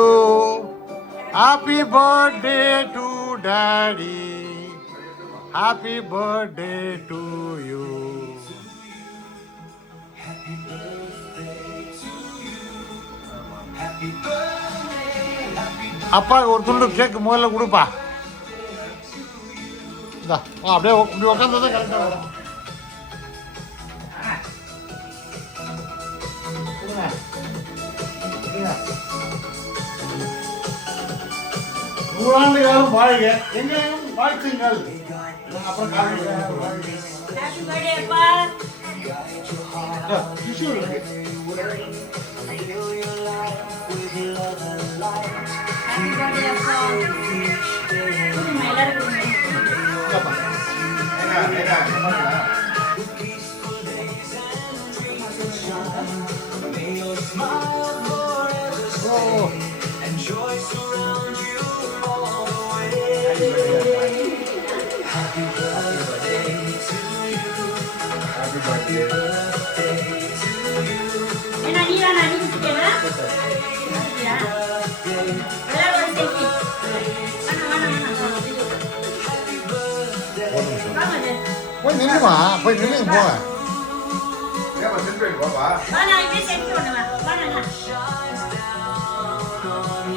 you. Happy birthday to Daddy. Happy birthday to you. அப்பா ஒரு துண்டு கேக்கு முதல்ல கொடுப்பா. இந்தா அப்படியே இப்படி உட்காந்து தான் கரெக்டாக வரும். நூறாண்டு காலம் வாழ்க, எங்கேயும் வாழ்த்துங்கள். அப்புறம் Happy birthday, அப்பா. டிஷ்யூ இருக்கு. Happy birthday, அப்பா. கொடுங்க, எல்லாரும் கொடுங்க. இந்தாப்பா. ஓ ஏன்னா நீ வேணா நீ குடிச்சிட்டேனா? குடிச்சிட்டியா? எல்லாரும் ஒரு selfie. வாங்க. போய் நில்லுமா, போய் நில்லுங்க போங்க. வா, நான் இப்படியே selfie பண்ணுவேன். வா, நான்.